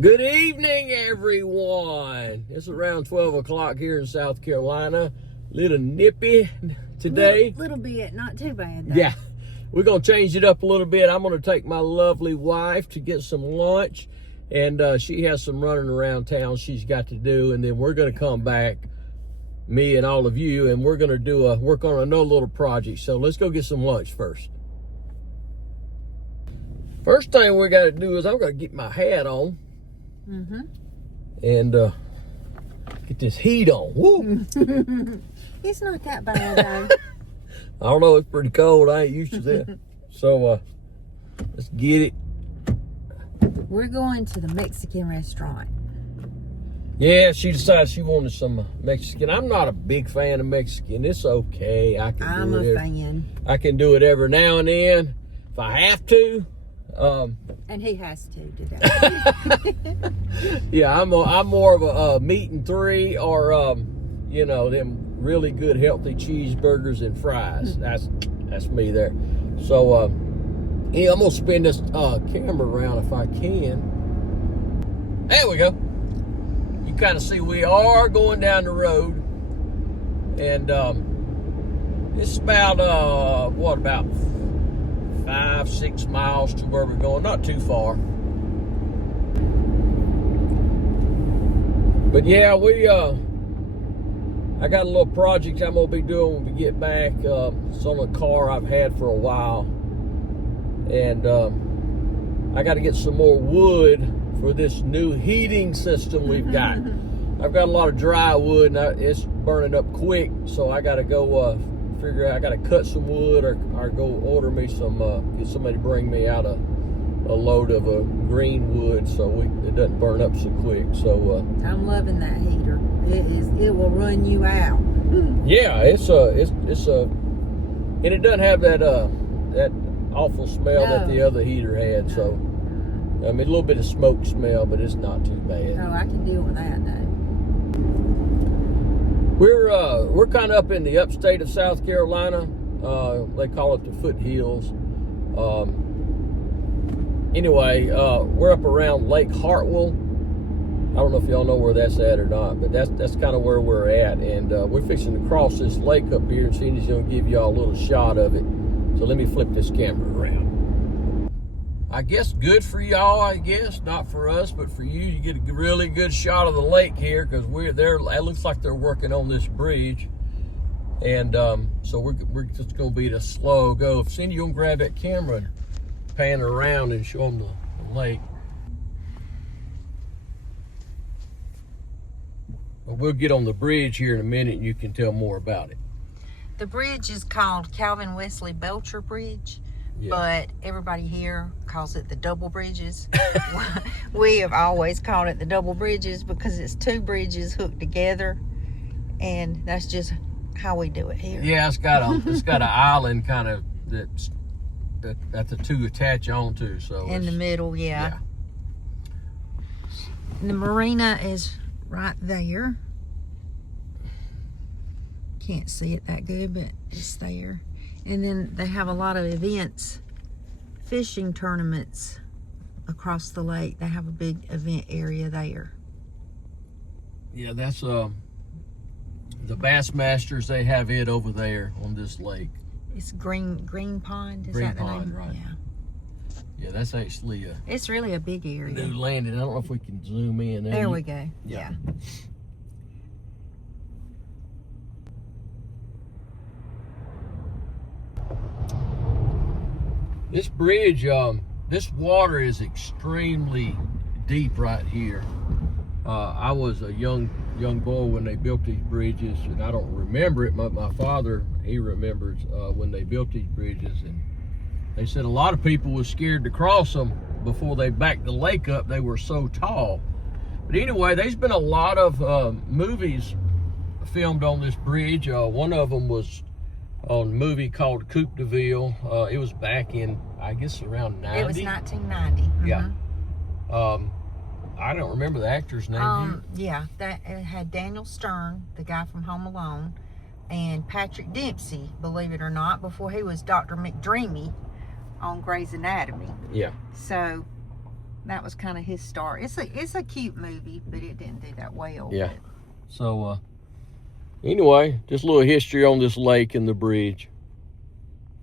Good evening, everyone. It's around 12 o'clock here in South Carolina. Little nippy today. Little bit, not too bad though. Yeah, we're going to change it up a little bit. I'm going to take my lovely wife to get some lunch, and she has some running around town she's got to do, and then we're going to come back, me and all of you, and we're going to work on another little project. So let's go get some lunch first. First thing we got to do is I'm going to get my hat on. And get this heat on. Woo! It's not that bad though. I don't know, it's pretty cold. I ain't used to that. So let's get it. We're going to the Mexican restaurant. Yeah, she decided she wanted some Mexican. I'm not a big fan of Mexican. It's okay. I'm a fan. I can do it every now and then if I have to. And he has to today. Yeah, I'm more of a meat and three, or you know, them really good healthy cheeseburgers and fries. That's me there. So yeah, I'm gonna spin this camera around if I can. There we go. You kind of see we are going down the road, and it's about what, about 5-6 miles to where we're going, not too far. But yeah, I got a little project I'm gonna be doing when we get back. It's on a car I've had for a while, and I got to get some more wood for this new heating system we've got. I've got a lot of dry wood, and it's burning up quick, so I got to go figure out, I gotta cut some wood, or go order me some, get somebody to bring me out a load of green wood so it doesn't burn up so quick. So I'm loving that heater. It will run you out. Yeah, it's and it doesn't have that awful smell that the other heater had. So I mean, a little bit of smoke smell, but it's not too bad. Oh, I can deal with that though. We're kind of up in the upstate of South Carolina. They call it the foothills. Anyway, we're up around Lake Hartwell. I don't know if y'all know where that's at or not, but that's kind of where we're at. And we're fixing to cross this lake up here, and Cindy's going to give y'all a little shot of it. So let me flip this camera around. I guess good for y'all, I guess. Not for us, but for you. You get a really good shot of the lake here, because it looks like they're working on this bridge. And so we're just going to be the slow go. If Cindy, you going to grab that camera and pan around and show them the lake. But we'll get on the bridge here in a minute, and you can tell more about it. The bridge is called Calvin Wesley Belcher Bridge. Yeah. But everybody here calls it the double bridges. We have always called it the double bridges because it's two bridges hooked together, and that's just how we do it here. Yeah, it's got an island kind of that the two attach onto. So in the middle, yeah. The marina is right there. Can't see it that good, but it's there. And then they have a lot of events, fishing tournaments across the lake. They have a big event area there. Yeah, that's the Bassmasters. They have it over there on this lake. It's Green Pond. Is that the name? Right? Yeah, that's actually it's really a big area. New landing. I don't know if we can zoom in. There we go. Yeah. This bridge, this water is extremely deep right here. I was a young boy when they built these bridges, and I don't remember it. My father, he remembers when they built these bridges, and they said a lot of people were scared to cross them before they backed the lake up. They were so tall. But anyway, there's been a lot of movies filmed on this bridge. One of them was on a movie called Coupe de Ville. It was back in, I guess, around 90. It was 1990. Yeah. I don't remember the actor's name. Yeah, it had Daniel Stern, the guy from Home Alone, and Patrick Dempsey, believe it or not, before he was Dr. McDreamy on Grey's Anatomy. Yeah. So that was kind of his start. It's a cute movie, but it didn't do that well. Yeah. But. So anyway, just a little history on this lake and the bridge.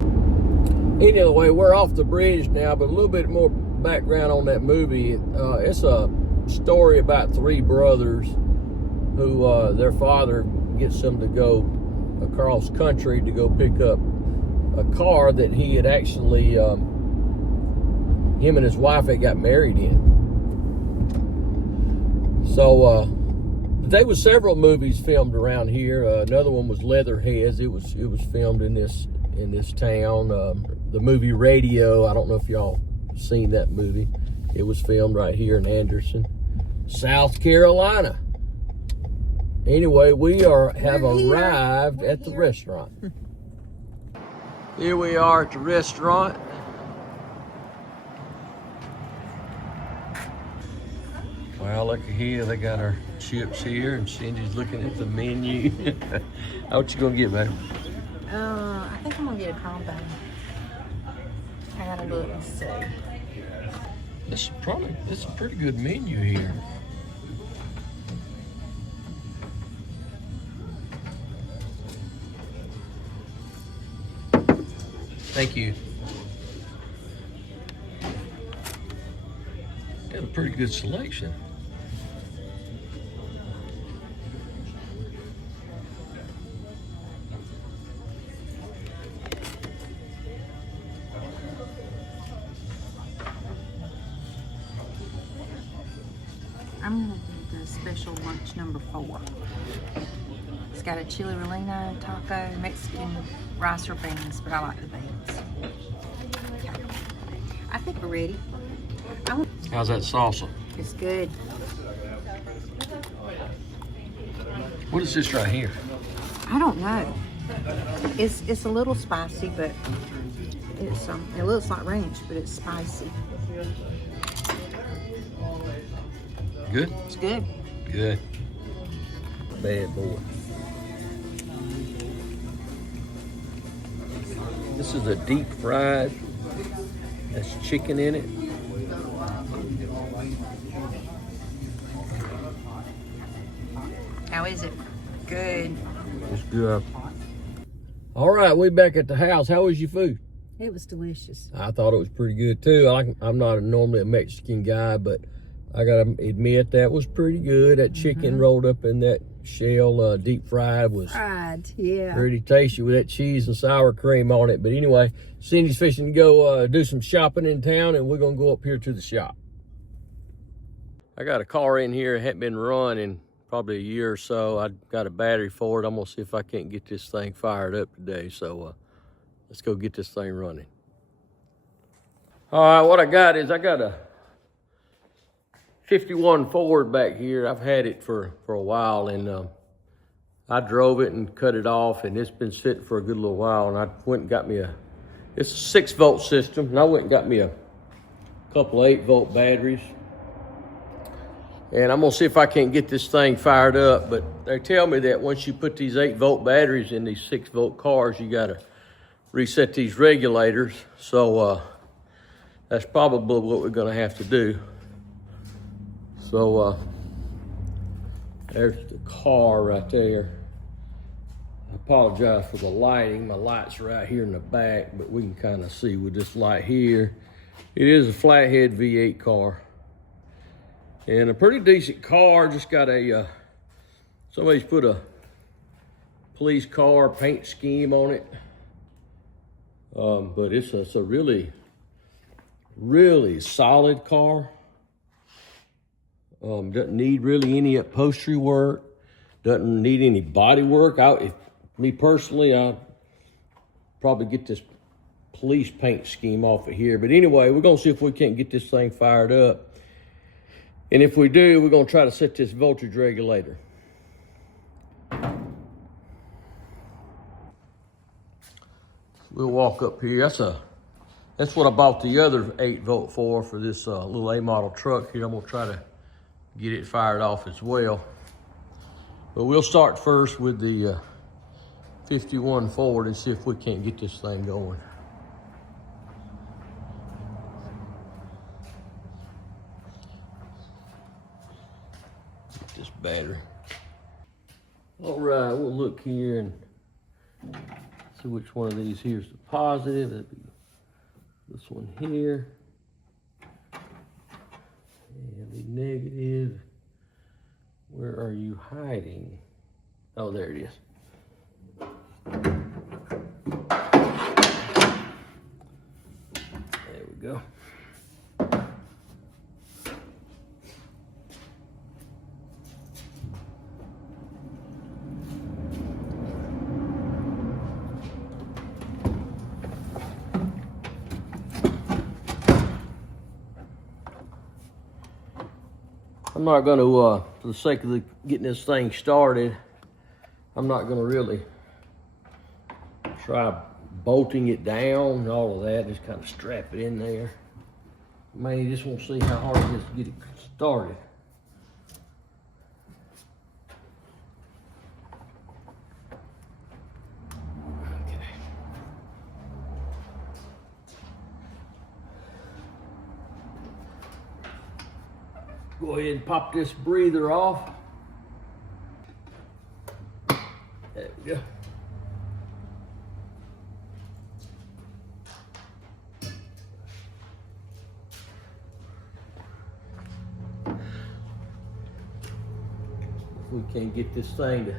Anyway, we're off the bridge now, but a little bit more background on that movie. It's a story about three brothers who their father gets them to go across country to go pick up a car that he had actually, him and his wife had got married in. So there was several movies filmed around here. Another one was Leatherheads. It was filmed in this town. The movie Radio, I don't know if y'all seen that movie. It was filmed right here in Anderson, South Carolina. Anyway, we have arrived at the restaurant. Here we are at the restaurant. Well, look here, they got our chips here, and Cindy's looking at the menu. What you gonna get, babe? I think I'm gonna get a combo. I gotta look and see. This is a pretty good menu here. Thank you. Got a pretty good selection. I'm gonna do the special lunch number 4. It's got a chili relleno, taco, Mexican rice or beans, but I like the beans. Okay. I think we're ready. How's that salsa? It's good. What is this right here? I don't know. It's a little spicy, but it's it looks like ranch, but it's spicy. Good? It's good. Good. Bad boy. This is a deep fried. That's chicken in it. How is it? Good. It's good. All right, we back at the house. How was your food? It was delicious. I thought it was pretty good too. I'm not normally a Mexican guy, but I gotta admit that was pretty good. That chicken rolled up in that shell, deep fried, was yeah, pretty tasty with that cheese and sour cream on it. But anyway, Cindy's fishing to go do some shopping in town, and we're gonna go up here to the shop. I got a car in here, hadn't been run in probably a year or so. I got a battery for it. I'm gonna see if I can't get this thing fired up today. So let's go get this thing running. All right, what I got is I got a 51 Ford back here. I've had it for a while, and I drove it and cut it off, and it's been sitting for a good little while, and I went and got me it's a 6-volt system, and I went and got me a couple 8-volt batteries. And I'm gonna see if I can't get this thing fired up, but they tell me that once you put these 8-volt batteries in these 6-volt cars, you gotta reset these regulators. So that's probably what we're gonna have to do. So there's the car right there. I apologize for the lighting. My light's right here in the back, but we can kind of see with this light here. It is a flathead V8 car. And a pretty decent car. Just got a, somebody's put a police car paint scheme on it. But it's a really, really solid car. Doesn't need really any upholstery work. Doesn't need any body work. Me personally, I'll probably get this police paint scheme off of here. But anyway, we're gonna see if we can't get this thing fired up. And if we do, we're gonna try to set this voltage regulator. We'll walk up here. That's what I bought the other 8-volt for this little A model truck here. I'm gonna try to get it fired off as well. But we'll start first with the 51 Ford and see if we can't get this thing going. this battery. All right, we'll look here and see which one of these here is the positive. That'd be this one here. And the negative. Where are you hiding? Oh, there it is. There we go. I'm not going to, for the sake of getting this thing started, I'm not going to really try bolting it down and all of that. Just kind of strap it in there. Man, you just want to see how hard it is to get it started. Go ahead and pop this breather off. There we go. If we can get this thing to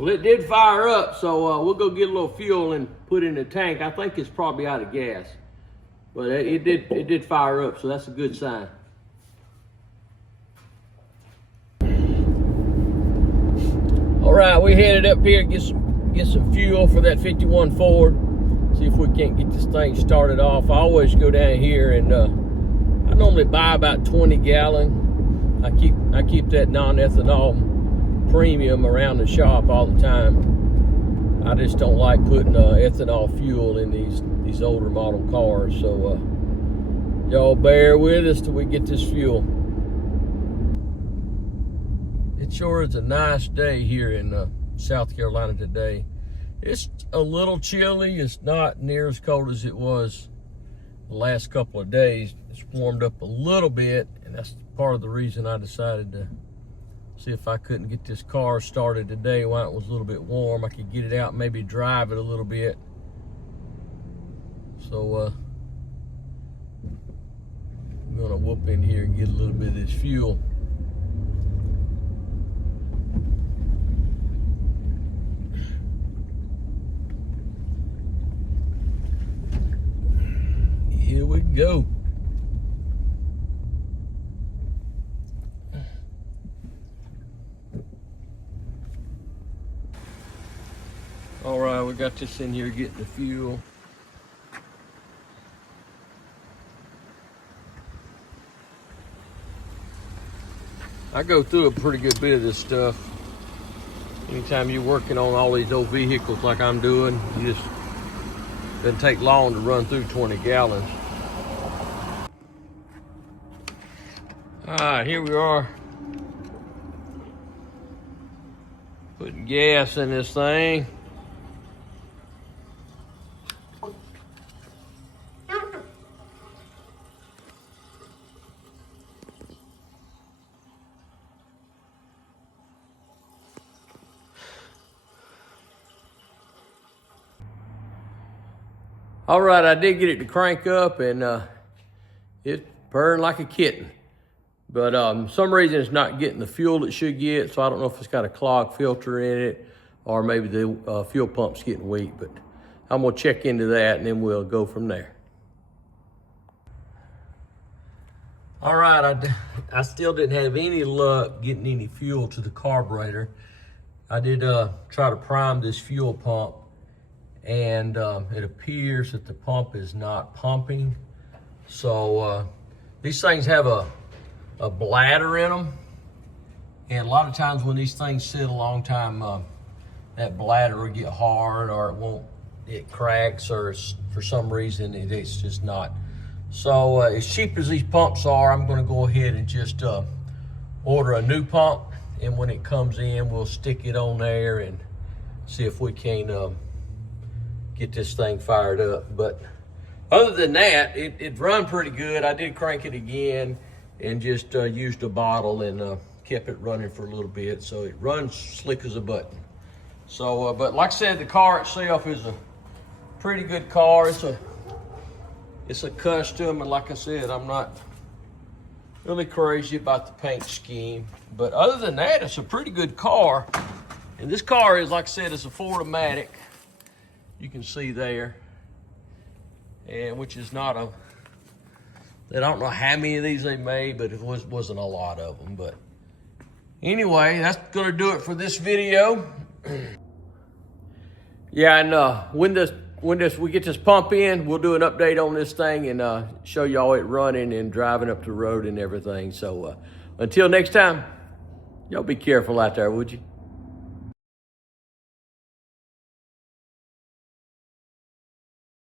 Well, it did fire up, so we'll go get a little fuel and put it in the tank. I think it's probably out of gas, but it did fire up, so that's a good sign. All right, we headed up here to get some fuel for that 51 Ford. See if we can't get this thing started off. I always go down here and I normally buy about 20 gallon. I keep that non-ethanol premium around the shop all the time. I just don't like putting ethanol fuel in these older model cars, so y'all bear with us till we get this fuel. It sure is a nice day here in South Carolina today. It's a little chilly. It's not near as cold as it was the last couple of days. It's warmed up a little bit, and that's part of the reason I decided to see if I couldn't get this car started today while it was a little bit warm. I could get it out and maybe drive it a little bit. So I'm gonna whoop in here and get a little bit of this fuel. Here we go. All right, we got this in here getting the fuel. I go through a pretty good bit of this stuff. Anytime you're working on all these old vehicles like I'm doing, it doesn't take long to run through 20 gallons. All right, here we are. Putting gas in this thing. All right, I did get it to crank up, and it burned like a kitten. But some reason it's not getting the fuel it should get, so I don't know if it's got a clogged filter in it or maybe the fuel pump's getting weak, but I'm gonna check into that and then we'll go from there. All right, I still didn't have any luck getting any fuel to the carburetor. I did try to prime this fuel pump, and it appears that the pump is not pumping. So these things have a bladder in them, and a lot of times when these things sit a long time, that bladder will get hard, or it cracks, or for some reason it's just not. So as cheap as these pumps are, I'm going to go ahead and just order a new pump, and when it comes in, we'll stick it on there and see if we can get this thing fired up. But other than that, it run pretty good. I did crank it again and just used a bottle and kept it running for a little bit, so it runs slick as a button. So, but like I said, the car itself is a pretty good car. It's a custom, and like I said, I'm not really crazy about the paint scheme. But other than that, it's a pretty good car. And this car is, like I said, it's a Ford-O-Matic. You can see there. And which is not I don't know how many of these they made, but it wasn't a lot of them. But anyway, that's gonna do it for this video. Yeah, and when we get this pump in, we'll do an update on this thing and show y'all it running and driving up the road and everything. So until next time, y'all be careful out there, would you?